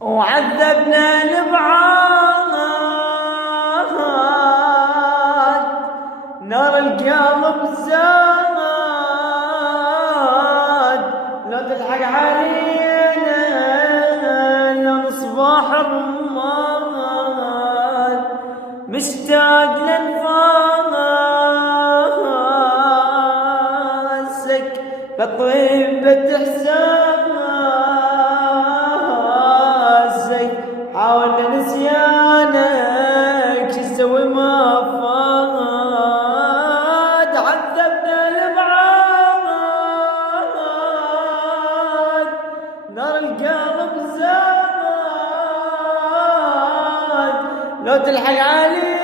وعذبنا البعاد، نار القلب زاد، لو تلحق علينا لو صباح الرماد، مشتاق لنفاسك كطيبة احساسك، حاولنا نسيانك شو نسوي ما فاد، عذبنا الابعاد نار القلب زاد، لو تلحق علي